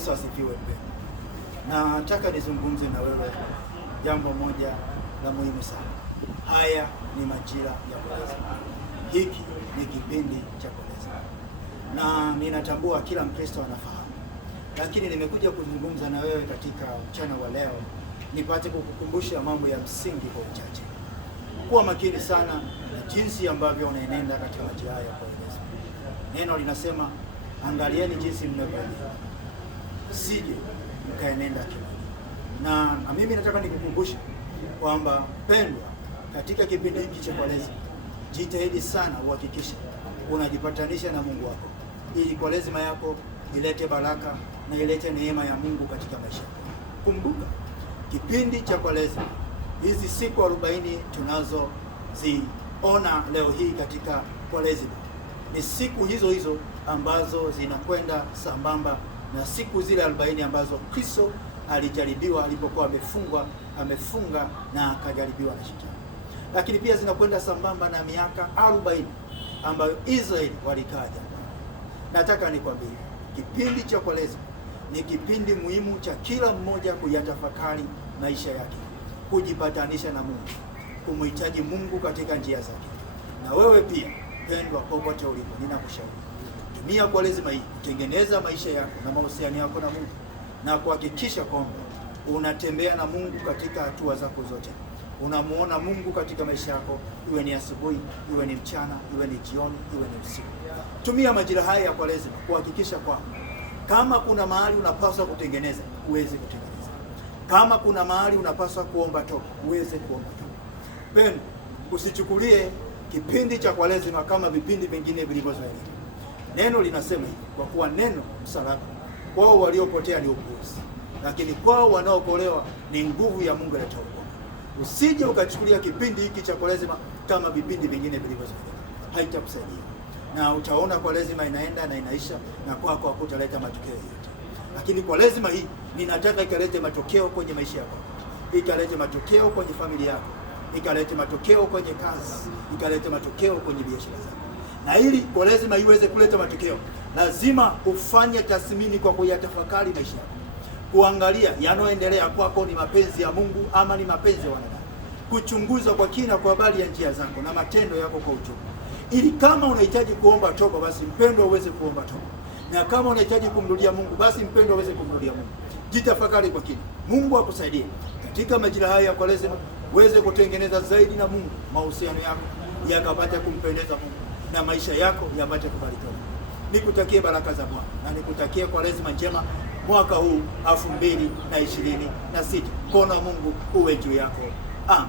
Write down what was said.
Yesu asifiwe. Na nataka nizungumze na wewe jambo moja la muhimu sana. Haya ni majira ya Kwaresima. Hiki ni kipindi cha Kwaresima, na ninatambua kila Mkristo anafahamu, lakini nimekuja kuzungumza na wewe katika mchana wa leo nipate kukukumbusha mambo ya msingi kwa uchache. Kuwa makini sana na jinsi ambavyo unaenenda katika majira ya Kwaresima. Neno linasema, angalieni jinsi mnavyoenenda, sije mkaenenda kinyume. Na mimi nataka nikukumbushe kwamba pendwa, katika kipindi hiki cha Kwaresima jitahidi sana uhakikishe unajipatanisha na Mungu wako, ili Kwaresima yako ilete baraka na ilete neema ya Mungu katika maisha yako. Kumbuka, kipindi cha Kwaresima, hizi siku 40 tunazoziona leo hii katika Kwaresima ni siku hizo hizo ambazo zinakwenda sambamba na siku zile 40 ambazo Kristo alijaribiwa alipokuwa amefunga na akajaribiwa na Shetani. Lakini pia zinakwenda sambamba na miaka 40 ambayo Israeli walikaa jangwani. Nataka nikwambie, kipindi cha Kwaresima ni kipindi muhimu cha kila mmoja kuyatafakari maisha yake, kujipatanisha na Mungu, kumhitaji Mungu katika njia zake. Na wewe pia pendwa, popote ulipo, ninakushauri tumia Kwaresima hii kutengeneza maisha yako na mahusiano yako na Mungu, na kuhakikisha kwamba unatembea na Mungu katika hatua zako zote. Unamuona Mungu katika maisha yako, iwe ni asubuhi, iwe ni mchana, iwe ni jioni, iwe ni usiku. Tumia majira haya ya Kwaresima kuhakikisha kwamba kama kuna mahali unapaswa kutengeneza, uweze kutengeneza. Kama kuna mahali unapaswa kuomba toba, uweze kuomba toba. Pendo, usichukulie kipindi cha Kwaresima kama vipindi vingine vilivyozoeleka. Neno linasema hivi, kwa kuwa neno msalaba kwao waliopotea ni upuuzi, lakini kwao wanaokolewa ni nguvu ya Mungu iletayo wokovu. Usije ukachukulia kipindi hiki cha Kwaresima kama vipindi vingine vilivyozoeleka. Haitakusaidia. Na utaona Kwaresima inaenda na inaisha, na kwako hakutaleta matokeo yote. Lakini Kwaresima hii ninataka ikalete matokeo kwenye maisha yako, ikalete matokeo kwenye familia yako, ikalete matokeo kwenye kazi, ikalete matokeo kwenye biashara zako. Na ili Kwaresima iweze kuleta matokeo, lazima ufanye tathmini kwa kuyatafakari maisha yako, kuangalia yanayoendelea kwako ni mapenzi ya Mungu ama ni mapenzi ya wanadamu, kuchunguza kwa kina kwa habari ya njia zako na matendo yako kwa ujumla, ili kama unahitaji kuomba toba, basi mpendwa uweze kuomba toba, na kama unahitaji kumrudia Mungu, basi mpendwa uweze kumrudia Mungu. Jitafakari kwa kina. Mungu akusaidie katika majira haya ya Kwaresima uweze kutengeneza zaidi na Mungu, mahusiano yako yakapata kumpendeza Mungu na maisha yako yapate kubarikiwa. Nikutakie baraka za Bwana na nikutakie Kwaresima njema mwaka huu 2026. Mkono wa Mungu uwe juu yako. Amen.